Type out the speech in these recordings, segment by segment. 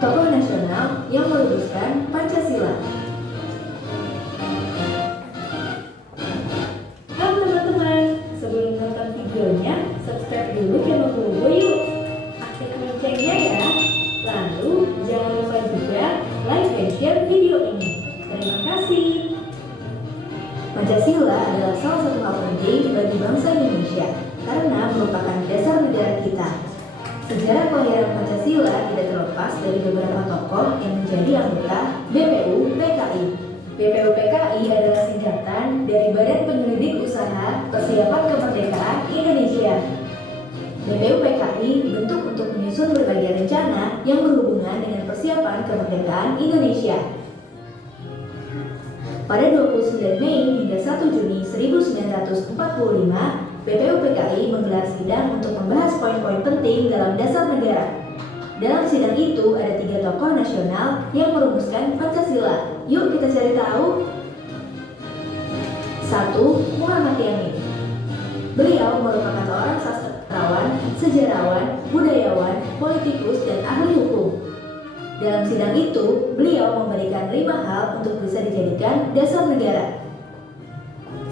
tokoh nasional yang merumuskan Pancasila. Halo teman-teman, sebelum nonton videonya, subscribe dulu channel Bobo yuk. Aktifkan loncengnya ya. Lalu jangan lupa juga like dan share video ini. Terima kasih. Pancasila adalah salah satu hal penting bagi bangsa Indonesia karena merupakan dasar negara kita. Sejarah kelahiran Pancasila tidak terlepas dari beberapa tokoh yang menjadi anggota BPU PKI. BPU PKI adalah singkatan dari Badan Penyelidik Usaha Persiapan Kemerdekaan Indonesia. BPU PKI dibentuk untuk menyusun berbagai rencana yang berhubungan dengan persiapan kemerdekaan Indonesia. Pada 29 Mei hingga 1 Juni 1945, BPU PKI menggelar sidang untuk membahas poin-poin penting dalam dasar negara. Dalam sidang itu ada 3 tokoh nasional yang merumuskan Pancasila. Yuk kita cari tahu. 1. Muhammad Yamin. Beliau merupakan seorang sastrawan, sejarawan, budayawan, politikus, dan ahli hukum. Dalam sidang itu, beliau memberikan 5 hal untuk bisa dijadikan dasar negara.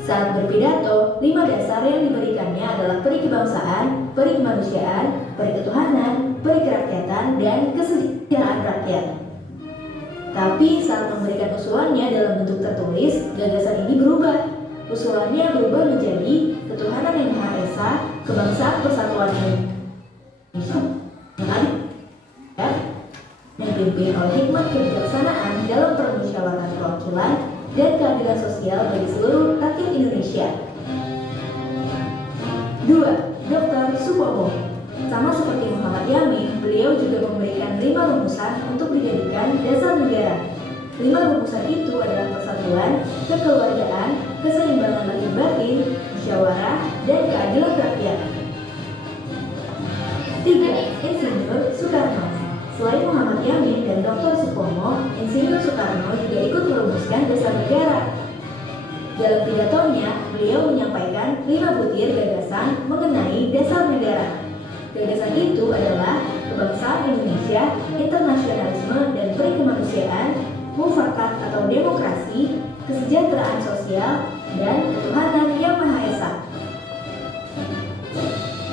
Saat berpidato, 5 dasar yang diberikannya adalah peri kebangsaan, peri kemanusiaan, peri ketuhanan, peri kerakyatan, dan kesejahteraan rakyat. Tapi saat memberikan usulannya dalam bentuk tertulis, gagasan ini berubah. Usulannya berubah menjadi ketuhanan yang Maha Esa, kebangsaan persatuan Indonesia, yang dipimpin oleh hikmat kebijaksanaan dalam permusyawaratan perwakilan dan keadilan sosial bagi seluruh rakyat Indonesia. 2. Dr. Supomo. Sama seperti Muhammad Yamin, beliau juga memberikan 5 rumusan untuk dijadikan dasar negara. 5 rumusan itu adalah persatuan, kekeluargaan, keseimbangan lahir batin, musyawarah, dan keadilan rakyat. 3. Insinyur Soekarno. Selain Muhammad Yamin dan Dr. Supomo, Insinyur Soekarno juga ikut merumuskan dasar negara. Dalam pidatonya, beliau menyampaikan 5 butir gagasan mengenai dasar negara. Gagasan itu adalah kebangsaan Indonesia, internasionalisme dan peri kemanusiaan, mufakat atau demokrasi, kesejahteraan sosial, dan ketuhanan yang Maha Esa.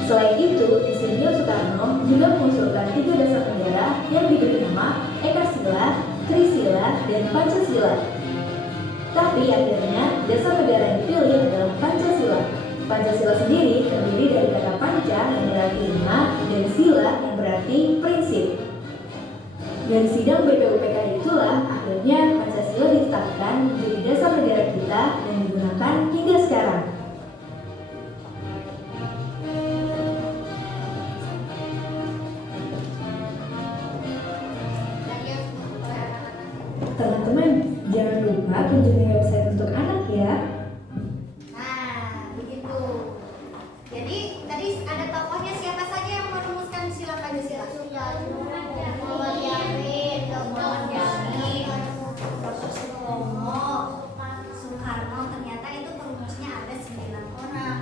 Selain itu, Insinyur Soekarno juga mengusulkan 3 dasar negara yang diberi nama Ekasila, Trisila, dan Pancasila. Tapi akhirnya dasar negara yang dipilih adalah Pancasila. Pancasila sendiri terdiri dari kata panca yang berarti 5 dan sila yang berarti prinsip. Dari sidang BPU PKI itulah akhirnya Pancasila ditetapkan menjadi dasar negara kita dan digunakan hingga sekarang. Teman-teman, jangan lupa kunjungi website untuk anak ya. Nah, begitu. Jadi tadi ada tokohnya siapa saja yang merumuskan sila Pancasila? Muhammad Yamin, Dr. Supomo, Soekarno. Ternyata itu perumusnya ada 9 orang.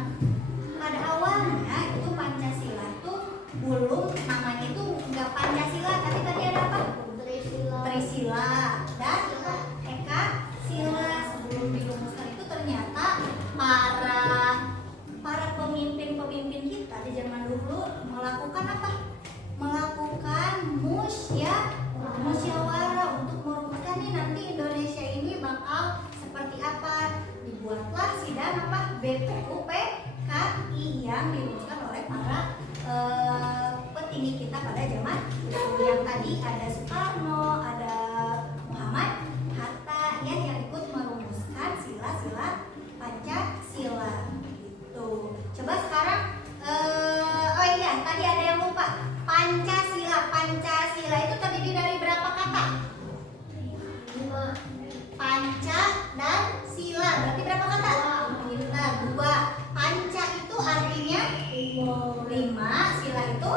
Pada awalnya itu Pancasila itu belum namanya itu nggak Pancasila, tapi tadi ada apa? Trisila dan Eka Sila. Sebelum dirumuskan itu ternyata para pemimpin kita di zaman dulu melakukan apa? Melakukan musyawarah untuk merumuskan nih nanti Indonesia ini bakal seperti apa. Dibuatlah sidang apa? BPU PKI yang dirumuskan oleh para petinggi kita pada zaman yang tadi ada Soekarno, ada Muhammad Hatta ya, yang ikut merumuskan sila-sila Pancasila gitu. Coba sekarang oh iya, tadi ada yang lupa. Pancasila itu terdiri dari berapa kata? 5. Panca dan sila berarti berapa kata? Kita 2. Panca itu artinya 5, sila itu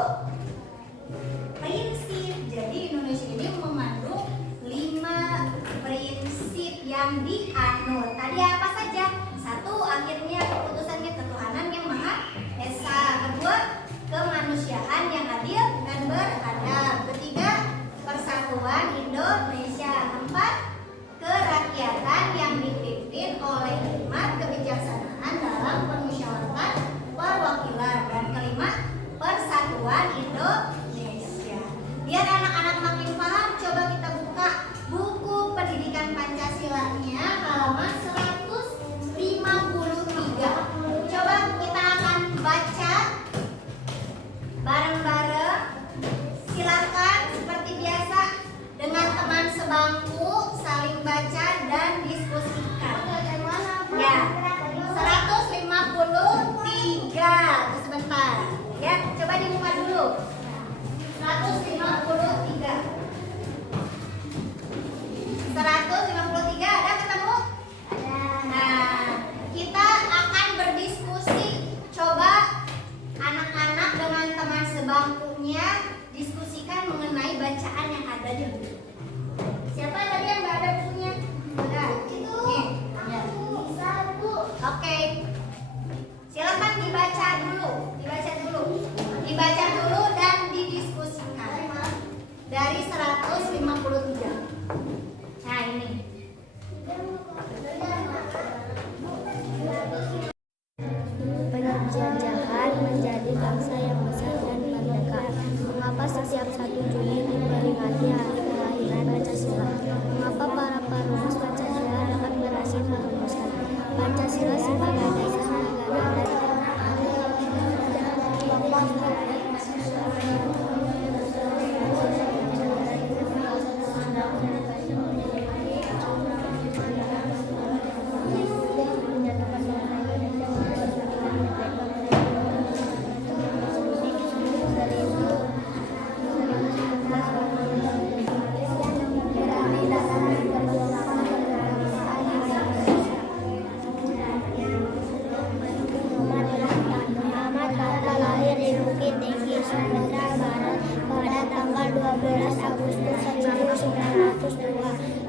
prinsip. Jadi Indonesia ini Biar anak-anak makin paham, coba kita buka buku pendidikan Pancasilanya halaman 153. Coba kita akan baca bareng-bareng. Silakan seperti biasa dengan teman sebangku saling baca dan diskusikan. Ya, 153. Tunggu sebentar. Ya, coba dibuka dulu. 153. 153 ada ketemu? Ada. Nah, kita akan berdiskusi. Coba anak-anak dengan teman sebangkunya diskusikan mengenai bacaan yang ada di buku. Siapa tadi yang nggak ada bukunya? Ada. Itu. Ya. Oke. Silakan dibaca dulu. Dibaca dulu dan didiskusikan. Dari 153. Nah, ini. Penjajahan menjadi bangsa yang besar dan merdeka. Mengapa setiap 1 Juni diperingati hari kelahiran Pancasila? Mengapa para perumus Pancasila dapat berhasil merumuskan Pancasila sebagai dasar negara dan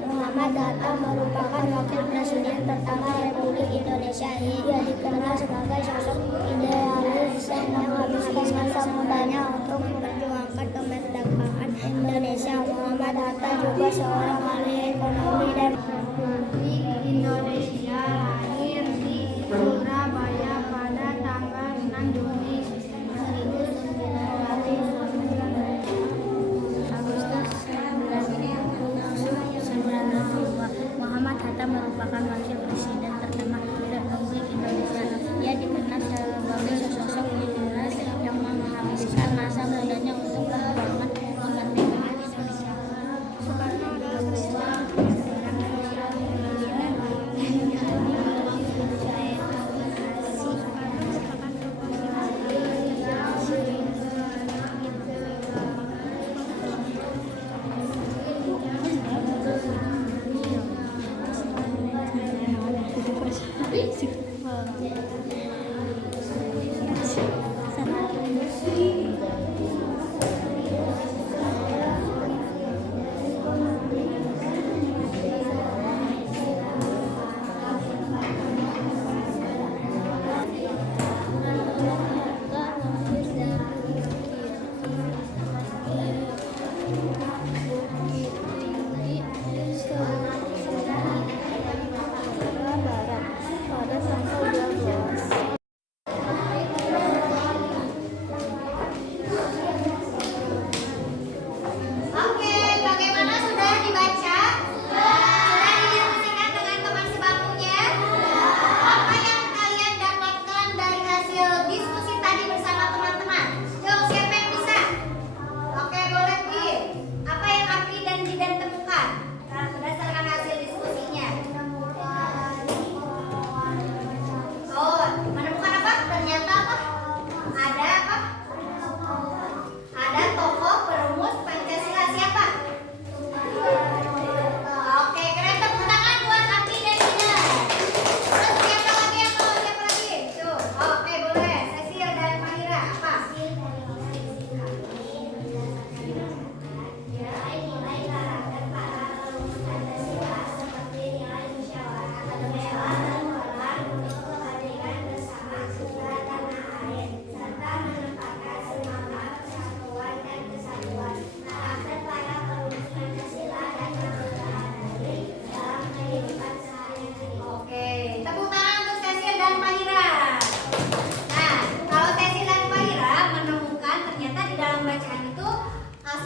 Muhammad Hatta merupakan wakil presiden pertama Republik Indonesia. Ia dikenal sebagai sosok idealis yang menghabiskan masa mudanya untuk memperjuangkan kemerdekaan Indonesia. Muhammad Hatta juga seorang ahli ekonomi dan Republik Indonesia, lahir di Surabaya pada tanggal 6 Juni 1992. Muhammad Hatta merupakan wakil presiden pertama Republik Indonesia. Ia dikenal sebagai sosok idealis yang menghabiskan masa mudanya untuk memperjuangkan kemerdekaan Indonesia. Soekarno adalah presiden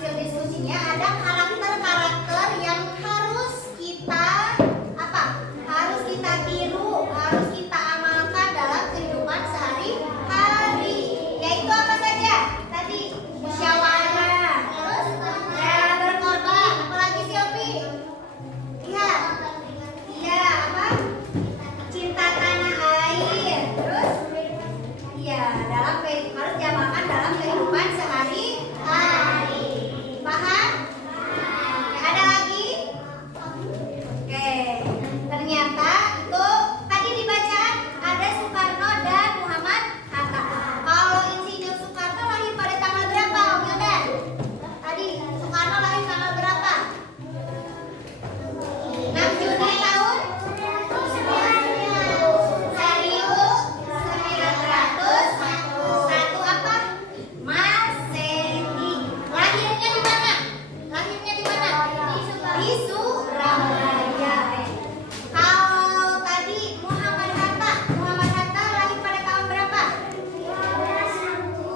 hasil diskusinya ada karakter-karakter yang harus kita apa? Harus kita tiru, harus kita amalkan dalam kehidupan sehari-hari. Yaitu apa saja? Tadi musyawarah, terus rela berkorban, apalagi Silvi? Lihat. Iya, apa? Cinta tanah air. Terus iya, harus diamalkan dalam kehidupan sehari-hari. Paham? Ada lagi? Oke. Ternyata itu tadi dibacaan ada Soekarno dan Muhammad Hatta. Kalau Insinyur Soekarno lahir pada tanggal berapa, Om Wildan? Tadi Soekarno lahir tanggal berapa? 6 Juni tahun 1901 apa? Masehi. Lahirnya di mana? Lahirnya di mana? Di Surabaya. Kalau tadi Muhammad Hatta lahir pada tahun berapa?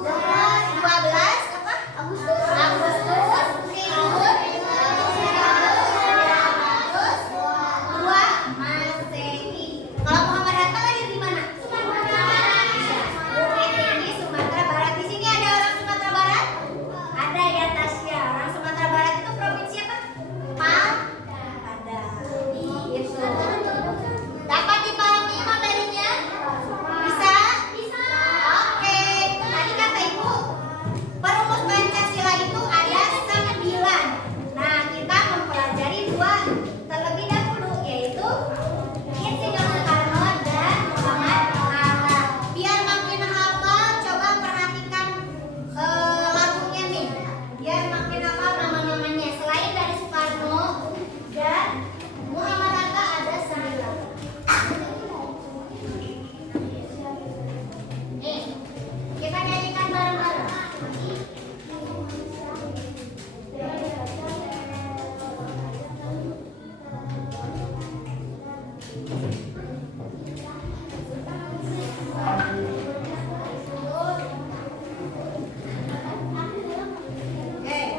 12 apa? Agustus 1902 Masehi. Kalau Muhammad Hatta lahir di mana? Bukit Tinggi, Sumatera Barat. Di sini ada orang Sumatera Barat? Ada ya, Tasya. Orang Sumatera Barat itu provinsi apa? Padang. Gitu. Dapat dipahami materinya? Bisa? Oke. Tadi kata Ibu, perumus Pancasila itu ada 9. Nah, kita mempelajari 2 terlebih dahulu, yaitu Insinyur Soekarno dan Muhammad Hatta. Biar makin hafal, coba perhatikan lagunya nih. Biar makin hafal nama-namanya. Selain dari Soekarno dan Muhammad Hatta ada 9. Nih, kita nyanyikan bareng-bareng. Oke.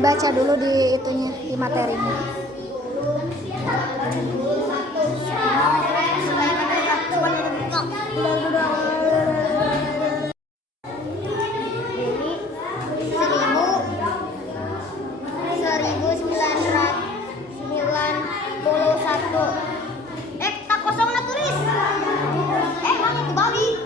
dibaca dulu di itunya, di materinya. Tak kosong na tulis. Mang itu balik.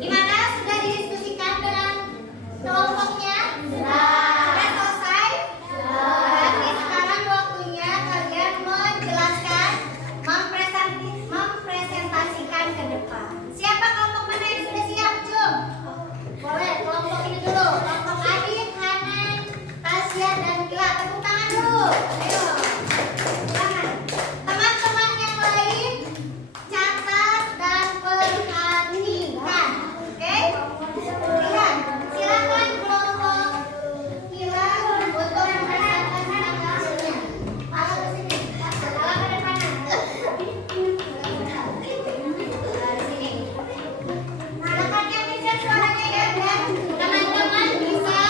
Gimana? Sudah didiskusikan dengan kelompoknya? Sudah selesai? Berarti sekarang waktunya kalian menjelaskan, mempresentasikan ke depan. Siapa kelompok mana yang sudah siap? Jom. Boleh, kelompok ini dulu. Kelompok Adit, Hanan, Tasya, dan Gila. Tepuk tangan dulu. Ayo. Tangan. Teman-teman yang lain, catat dan perhatikan. Oke? Lihat. Silakan kelompok Gila untuk mempresentasikan hasilnya. Masuk ke sini. Salam ke depanan. Sini. Silakan yang bisa suaranya ya, dan teman-teman bisa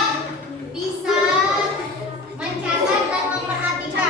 mencatat dan memperhatikan.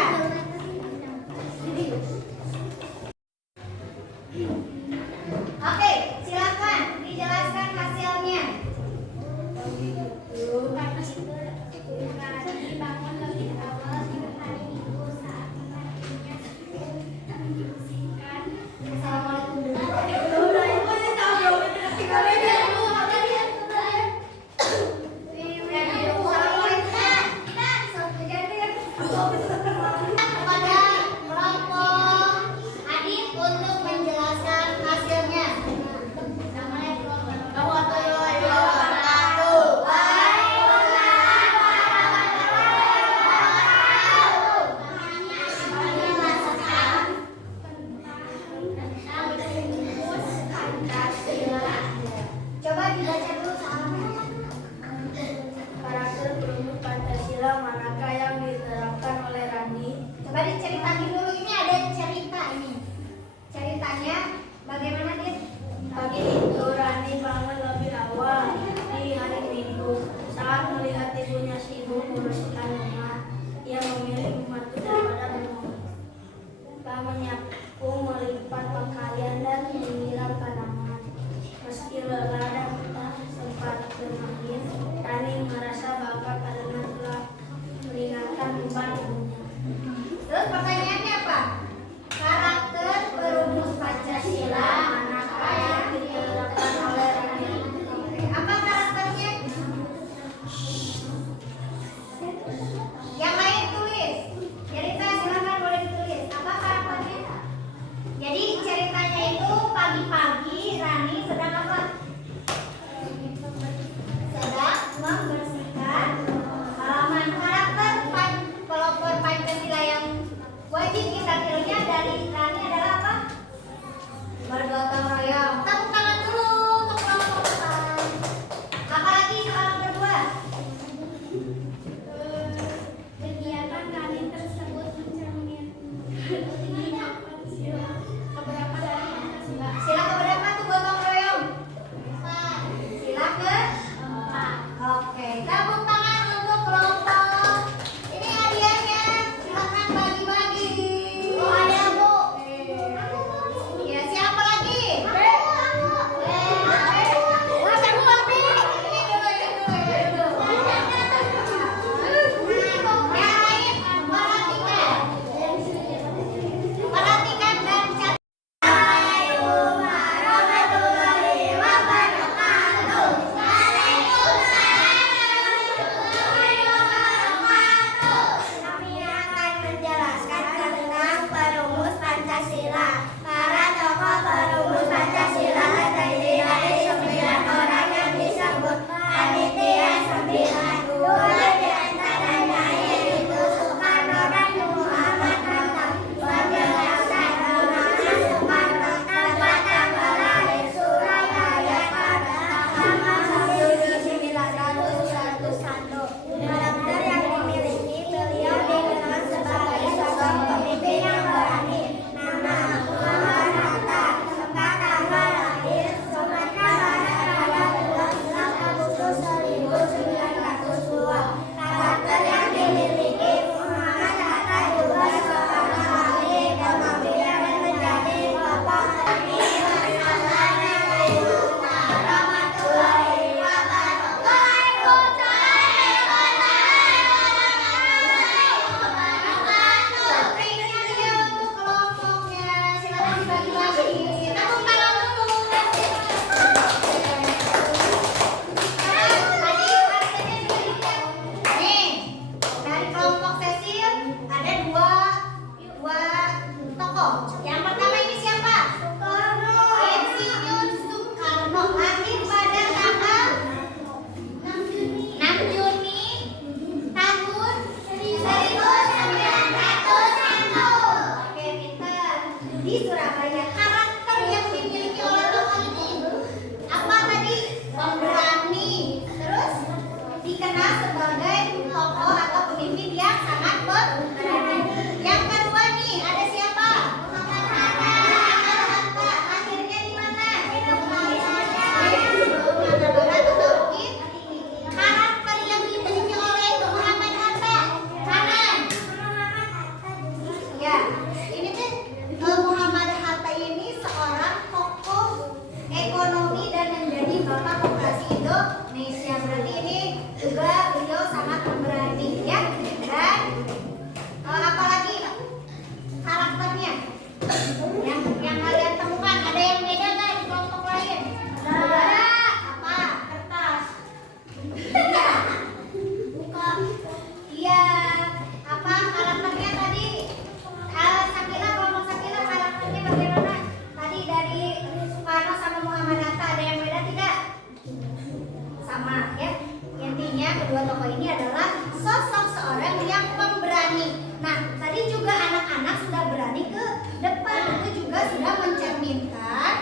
kedua tokoh ini adalah sosok seorang yang pemberani. Nah, tadi juga anak-anak sudah berani ke depan, itu juga sudah mencerminkan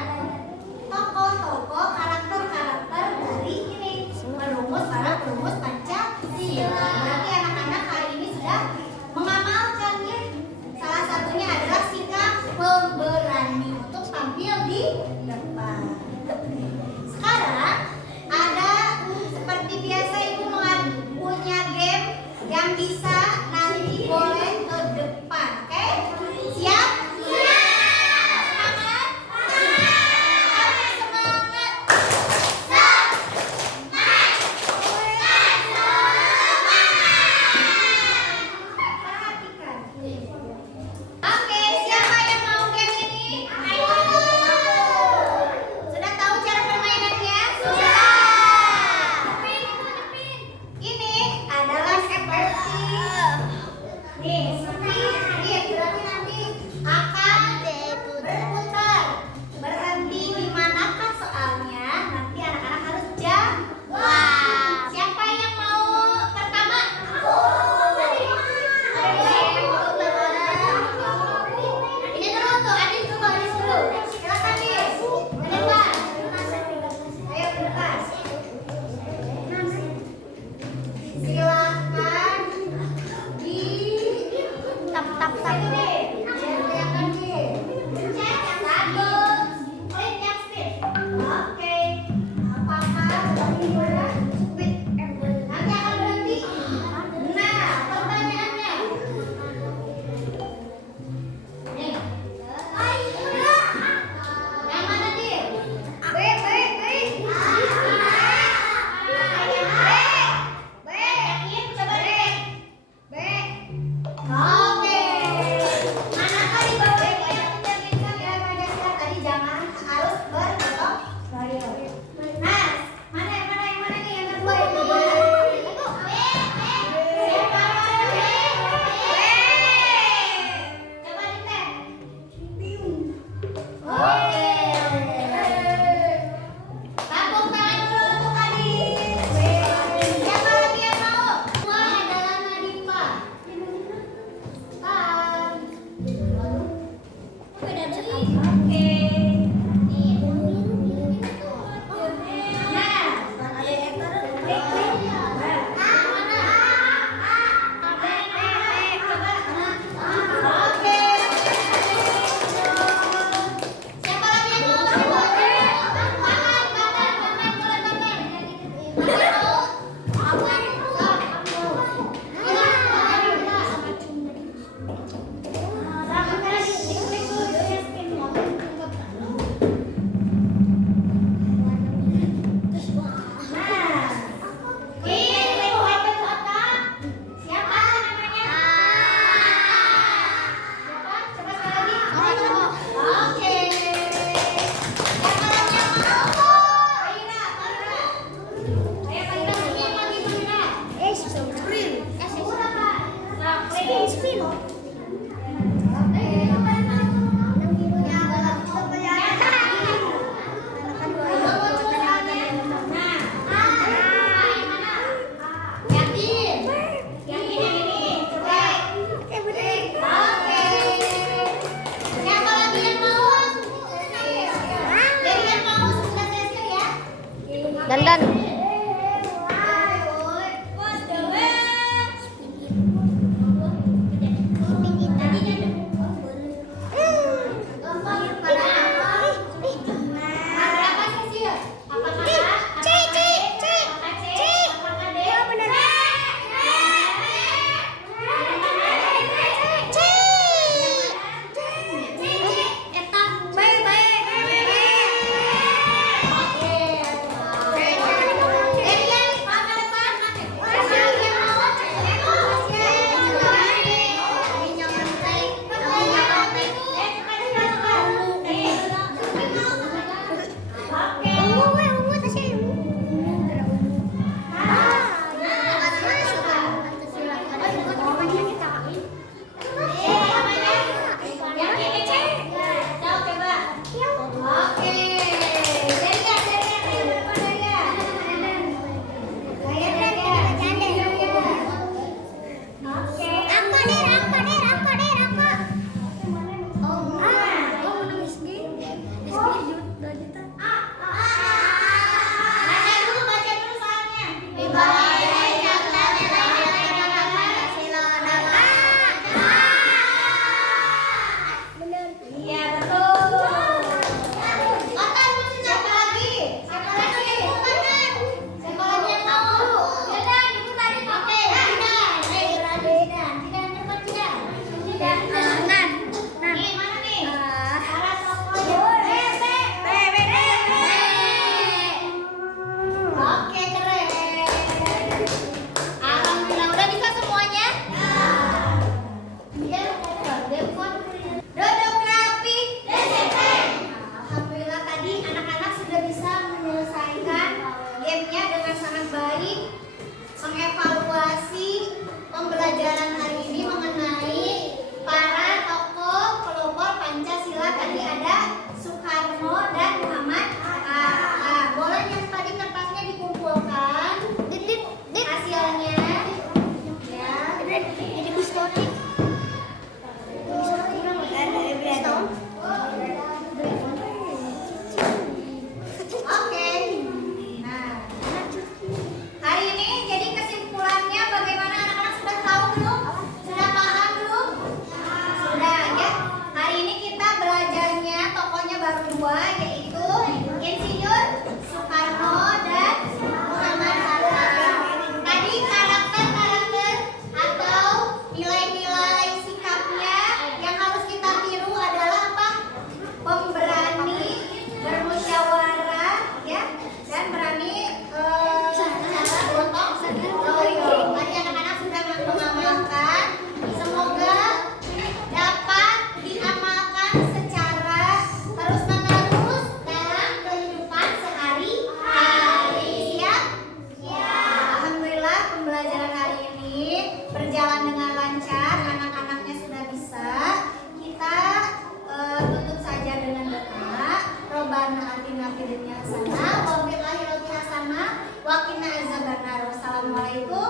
tokoh-tokoh karakter-karakter dari ini para perumus Pancasila. Berarti anak-anak hari ini sudah mengamalkannya. Salah satunya adalah sikap pemberani untuk tampil di depan. Sekarang ada seperti biasa ibu punya game yang bisa nanti boleh ke depan. Oke? Siap?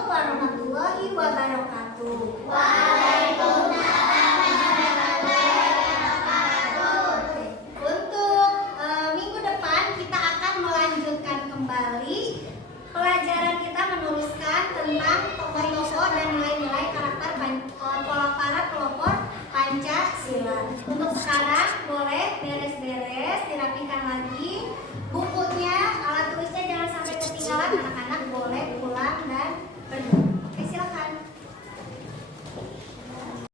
warahmatullahi wabarakatuh.